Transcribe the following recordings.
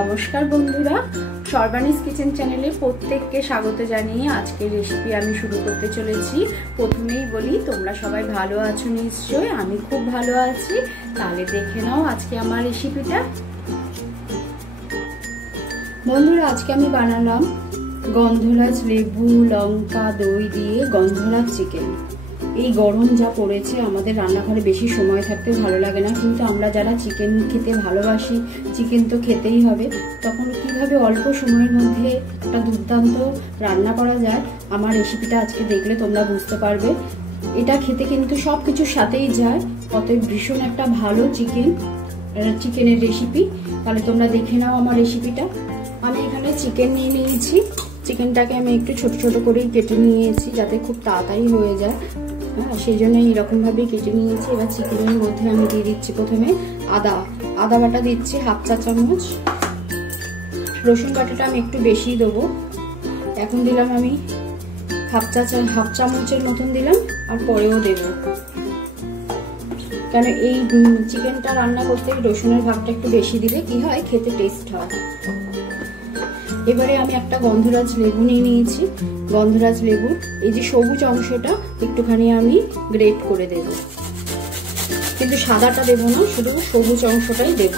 নমস্কার বন্ধুরা, সর্বাণীস কিচেন চ্যানেলে প্রত্যেককে স্বাগত জানিয়ে আজকের রেসিপি আমি শুরু করতে চলেছি। প্রথমেই বলি, তোমরা সবাই ভালো আছো নিশ্চয়ই। আমি খুব ভালো আছি। তাহলে দেখে নাও আজকে আমার রেসিপিটা। বন্ধুরা, আজকে আমি বানালাম গন্ধরাজ লেবু, লঙ্কা, দই দিয়ে গন্ধরাজ চিকেন। এই গরম যা পড়েছে, আমাদের রান্নাঘরে বেশি সময় থাকতে ভালো লাগে না, কিন্তু আমরা যারা চিকেন খেতে ভালোবাসি, চিকেন তো খেতেই হবে, তখন কিভাবে অল্প সময়ের মধ্যে একটা দুর্দান্ত রান্না করা যায়, আমার রেসিপিটা আজকে দেখলে তোমরা বুঝতে পারবে। এটা খেতে কিন্তু সব কিছুর সাথেই যায়, অতএব ভীষণ একটা ভালো চিকেনের রেসিপি। তাহলে তোমরা দেখে নাও আমার রেসিপিটা। আমি এখানে চিকেন নিয়ে নিয়েছি। চিকেনটাকে আমি একটু ছোট ছোট করেই কেটে নিয়েছি, যাতে খুব তাড়াতাড়ি হয়ে যায়। হ্যাঁ, সেই জন্য এইরকমভাবেই কেটে নিয়েছি। এবার চিকেনের মধ্যে আমি দিয়ে দিচ্ছি প্রথমে আদা বাটা দিচ্ছি হাফ চা চামচ। রসুন বাটাটা আমি একটু বেশি দেবো। এখন দিলাম আমি হাফ চামচের মতন দিলাম, আর পরেও দেব, কেন এই চিকেনটা রান্না করতে রসুনের ভাগটা একটু বেশি দিলে কি হয়, খেতে টেস্ট হয়। এবারে আমি একটা গন্ধরাজ লেবু নিয়ে নিয়েছি। গন্ধরাজ লেবুর এই যে সবুজ অংশটা একটুখানি আমি গ্রেট করে দেব, কিন্তু সাদাটা দেব না, শুধু সবুজ অংশটাই দেব।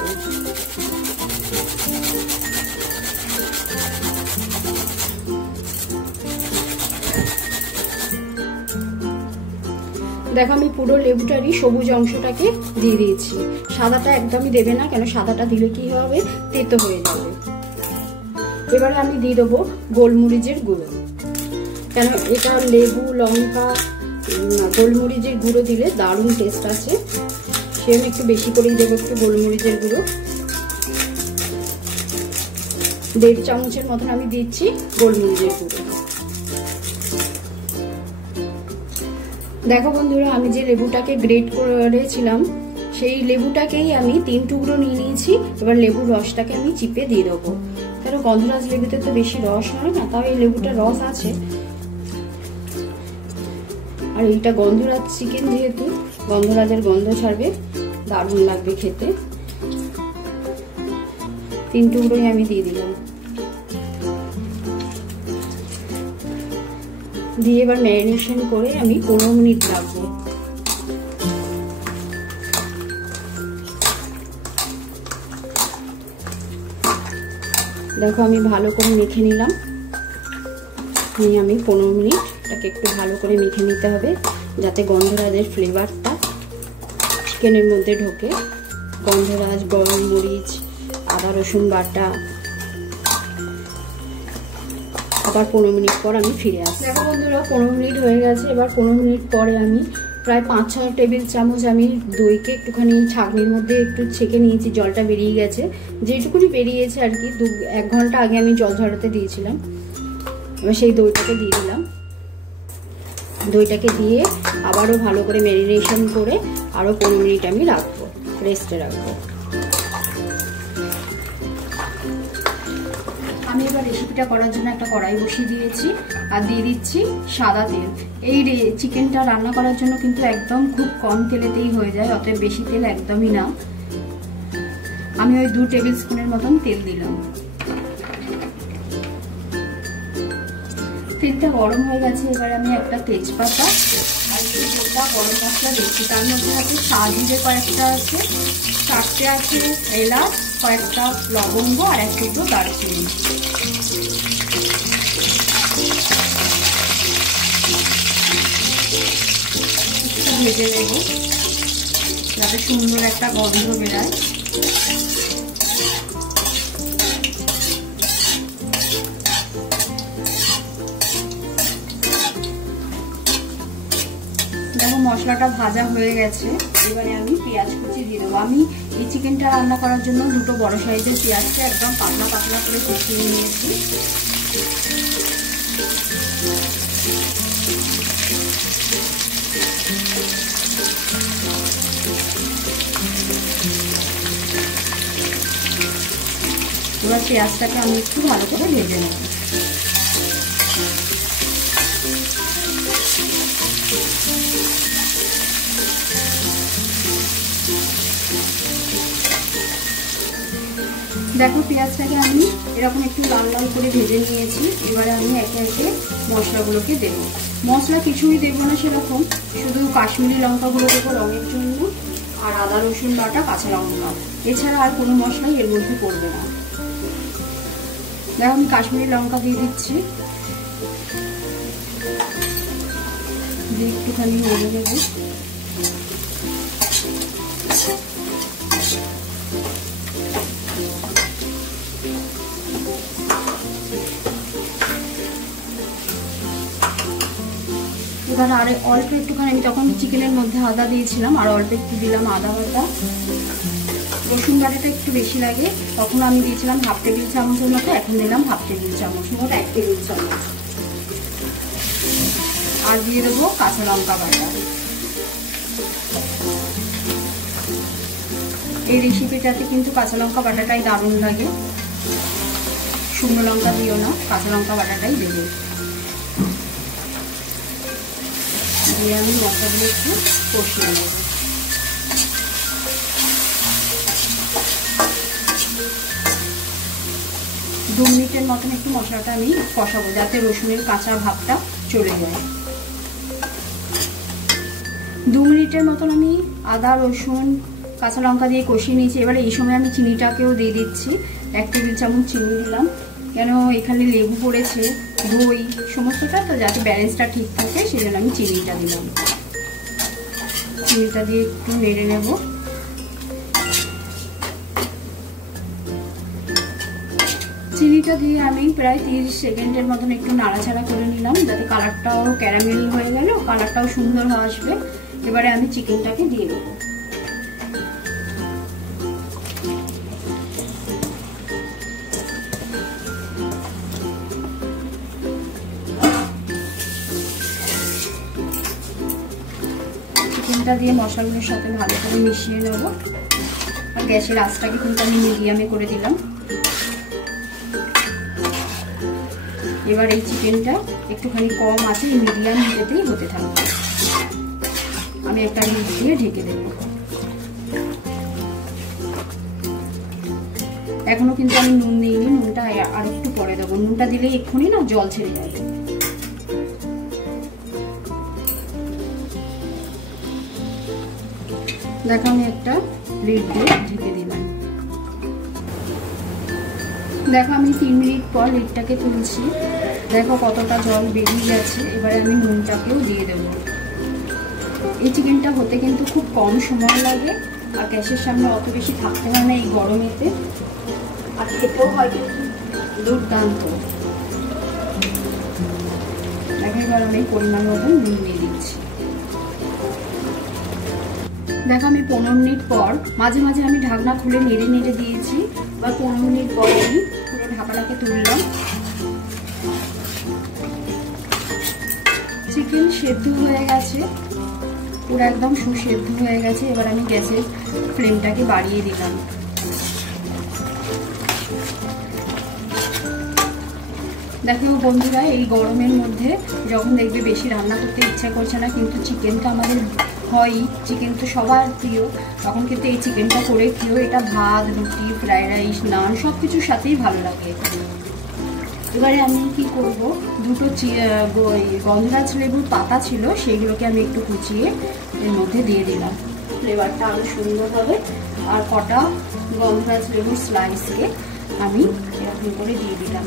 দেখো, আমি পুরো লেবুটারই সবুজ অংশটাকে দিয়ে দিয়েছি। সাদাটা একদমই দেবে না, কেন সাদাটা দিলে কি হবে, তেতো হয়ে যাবে। এবারে আমি দিয়ে দেবো গোলমরিচের গুঁড়ো, কেন এটা লেবু, লঙ্কা, গোলমরিচের গুঁড়ো দিলে দারুণ টেস্ট আছে। সে আমি একটু বেশি করেই দেবো একটু গোলমরিচের গুঁড়ো। 1.5 চামচের মতন আমি দিচ্ছি গোলমরিচের গুঁড়ো। দেখো বন্ধুরা, আমি যে লেবুটাকে গ্রেট করেছিলাম, সেই লেবুটাকেই আমি 3 টুকরো নিয়ে নিয়েছি। এবার লেবুর রসটাকে আমি চিপে দিয়ে দেবো, কারণ গন্ধরাজ লেবুতে তো বেশি রস হয় না, তাও এই লেবুটা রস আছে। আর এইটা গন্ধরাজ চিকেন, যেহেতু গন্ধরাজের গন্ধ ছাড়বে, দারুণ লাগবে খেতে। 3 টুকরোই আমি দিয়ে দিলাম। দিয়ে এবার ম্যারিনেশন করে আমি 15 মিনিট রাখবো। দেখো, আমি ভালো করে মেখে নিলাম। আমি 15 মিনিট এটাকে একটু ভালো করে মেখে নিতে হবে, যাতে গন্ধরাজের ফ্লেভারটা চিকেনের মধ্যে ঢোকে। গন্ধরাজ, গরম মরিচ, আদা রসুন বাটা। আবার 15 মিনিট পর আমি ফিরে আসি। দেখো বন্ধুরা, 15 মিনিট হয়ে গেছে। এবার 15 মিনিট পরে আমি প্রায় 5-6 টেবিল চামচ আমি দইকে একটুখানি ছাঁকনির মধ্যে একটু ছেঁকে নিয়েছি। জলটা বেরিয়ে গেছে, যেটুকুনি বেরিয়েছে আর কি। 1 ঘন্টা আগে আমি জল ঝরাতে দিয়েছিলাম। এবার সেই দইটাকে দিয়ে দিলাম। দইটাকে দিয়ে আবারও ভালো করে ম্যারিনেশন করে আরও 15 মিনিট আমি রাখবো, রেস্টে রাখবো। আমি এবার রেসিপিটা করার জন্য একটা কড়াই বসিয়ে দিয়েছি, আর দিয়ে দিচ্ছি সাদা তেল। এই চিকেনটা রান্না করার জন্য কিন্তু একদম খুব কম তেলেতেই হয়ে যায়, অতএব বেশি তেল একদমই না। আমি ওই 2 টেবিল স্পুনের মতন তেল দিলাম। তেলটা গরম হয়ে গেছে। এবার আমি একটা তেজপাতা আর গোটা গরম মশলা দিচ্ছি। তার মধ্যে আছে শাহজিরে কয়েকটা আছে, 4টে আছে এলাচ, কয়েকটা লবঙ্গ আর 1 টুকরো দারচিনি। ভেজে নেব যাতে সুন্দর একটা গন্ধ বেরায়। দেখো, মশলাটা ভাজা হয়ে গেছে। এবারে আমি পেঁয়াজ কুচি দিয়ে দেবো। আমি এই চিকেনটা রান্না করার জন্য 2টো বড় সাইজের পেঁয়াজকে একদম পাতলা পাতলা করে কুচিয়ে নিয়েছি। এবার পেঁয়াজটাকে আমি একটু ভালো করে ভেজে নেব। দেখো পেঁয়াজটাকে আমি এরকম একটু লাল লাল করে ভেজে নিয়েছি। এবারে আমি একে একে মশলাগুলোকে দেবো। মশলা কিছুই দেবো না সেরকম, শুধু কাশ্মীরি লঙ্কাগুলো দেবো রঙের জন্য, আর আদা রসুন বাটা, কাঁচা লঙ্কা, এছাড়া আর কোনো মশলাই এর মধ্যে পড়বে না। দেখো আমি কাশ্মীরি লঙ্কা দিয়ে দিচ্ছি, দিয়ে একটুখানি নেড়ে দেবো। এবার আর অল্প একটুখানি, আমি তখন চিকেনের মধ্যে আদা দিয়েছিলাম, আর অল্প একটু দিলাম আদা বাটা। রসুন বাটাটা একটু বেশি লাগে, তখন আমি দিয়েছিলাম হাফ টেবিল চামচের মতো, এখন দিলাম হাফ টেবিল চামচ, মোট 1 টেবিল চামচ। আর দিয়ে দেবো কাঁচা লঙ্কা বাটা। এই রেসিপিটাতে কিন্তু কাঁচা লঙ্কা বাটাটাই দারুণ লাগে, শুকনো লঙ্কা দিও না, কাঁচা লঙ্কা বাটাটাই দেবে। দিয়ে আমি মশলাগুলো একটু কষিয়ে নেব। 2 মিনিটের মতন একটু মশলাটা আমি কষাবো, যাতে রসুনের কাঁচা ভাবটা চলে যায়। 2 মিনিটের মতন আমি আদা রসুন কাঁচা লঙ্কা দিয়ে কষিয়ে নিয়েছি। এবারে এই সময় আমি চিনিটাকেও দিয়ে দিচ্ছি, 1 টেবিল চামচ চিনি দিলাম, কেন এখানে লেবু পড়েছে, দই সমস্তটা, তো যাতে ব্যালেন্সটা ঠিক থাকে সেজন্য আমি চিনিটা দিলাম। চিনিটা দিয়ে একটু নেড়ে নেব। চিনিটা দিয়ে আমি প্রায় 30 সেকেন্ডের মতন একটু নাড়াচাড়া করে নিলাম, যাতে কালারটাও ক্যারামেল হয়ে গেল, কালারটাও সুন্দর আসবে। এবারে আমি চিকেনটাকে দিয়ে দেবো। চিকেনটা দিয়ে মশলাগুলোর সাথে ভালো করে মিশিয়ে নেব। আর গ্যাসের আঁচটাকে কিন্তু আমি মিডিয়ামে করে দিলাম। এবার এই চিকেনটা একটুখানি কম আছে, মিডিয়াম হিটেতেই হতে থাকবে। আমি একটা লিড দিয়ে ঢেকে দেব। এখনো কিন্তু আমি নুন দিইনি, নুনটা আর একটু পরে দেবো। নুনটা দিলে এক্ষুনি না জল ছেড়ে যাবে। দেখো আমি একটা লিড দিয়ে ঢেকে দিলাম। দেখো আমি 3 মিনিট পর লিডটাকে তুলছি, দেখো কতটা জল বেরিয়ে গেছে। এবারে আমি নুনটাকেও দিয়ে দেবো। এই চিকেনটা হতে কিন্তু খুব কম সময় লাগে, আর গ্যাসের সামনে অত বেশি থাকতে হয় না এই গরমেতে, আর খেতেও হয় কিন্তু দুর্দান্ত। দেখো এবার আমি পরিমাণ মতো নুন দিয়ে দিচ্ছি। দেখো আমি 15 মিনিট পর মাঝে মাঝে আমি ঢাকনা খুলে নেড়ে নেড়ে দিয়েছি। এবার 15 মিনিট পর আমি পুরো ঢাকাটাকে তুললাম। চিকেন সেদ্ধ হয়ে গেছে, পুরো একদম সুসেদ্ধ হয়ে গেছে। এবার আমি গ্যাসের ফ্লেমটাকে বাড়িয়ে দিলাম। দেখো বন্ধুরা, এই গরমের মধ্যে যখন দেখবে বেশি রান্না করতে ইচ্ছা করছে না, কিন্তু চিকেন তো আমাদের হয়, চিকেন তো সবার প্রিয়, তখন কিন্তু এই চিকেনটা করে খেয়েও, এটা ভাত রুটি ফ্রাইড রাইস নান সব কিছুর সাথেই ভালো লাগে। এবারে আমি কি করব, দুটো গন্ধরাজ লেবুর পাতা ছিল, সেগুলোকে আমি একটু কুচিয়ে এর মধ্যে দিয়ে দিলাম, ফ্লেভারটা আরো সুন্দর হবে। আর কটা গন্ধরাজ লেবুর স্লাইসকে আমি এরকম করে দিয়ে দিলাম।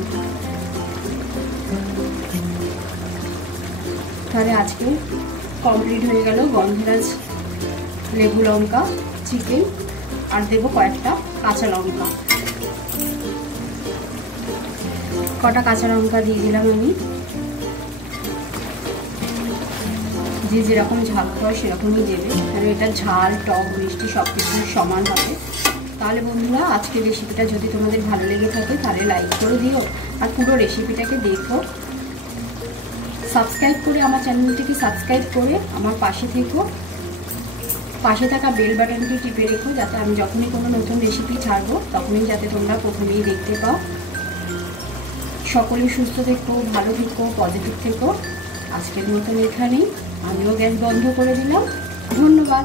তাহলে আজকে কমপ্লিট হয়ে গেল গন্ধরাজ লেবু লঙ্কা চিকেন। আর দেবো কয়েকটা কাঁচা লঙ্কা, কটা কাঁচা লঙ্কা দিয়ে দিলাম আমি। যে যেরকম ঝাল খাওয়া সেরকমই দেবে, আর এটা ঝাল টক মিষ্টি সব কিছু সমান হবে। তাহলে বন্ধুরা, আজকের রেসিপিটা যদি তোমাদের ভালো লেগে থাকে তাহলে লাইক করে দিও, আর পুরো রেসিপিটাকে দেখো। সাবস্ক্রাইব করে আমার চ্যানেলটিকে সাবস্ক্রাইব করে আমার পাশে থেকো। পাশে থাকা বেল বাটনটি টিপে রেখো, যাতে আমি যখনই কোনো নতুন রেসিপি ছাড়বো তখনই যাতে তোমরা প্রথমেই দেখতে পাও। সকলে সুস্থ থেকো, ভালো থেকো, পজিটিভ থেকো। আজকের মতন এখানেই আমিও গ্যাস বন্ধ করে দিলাম। ধন্যবাদ।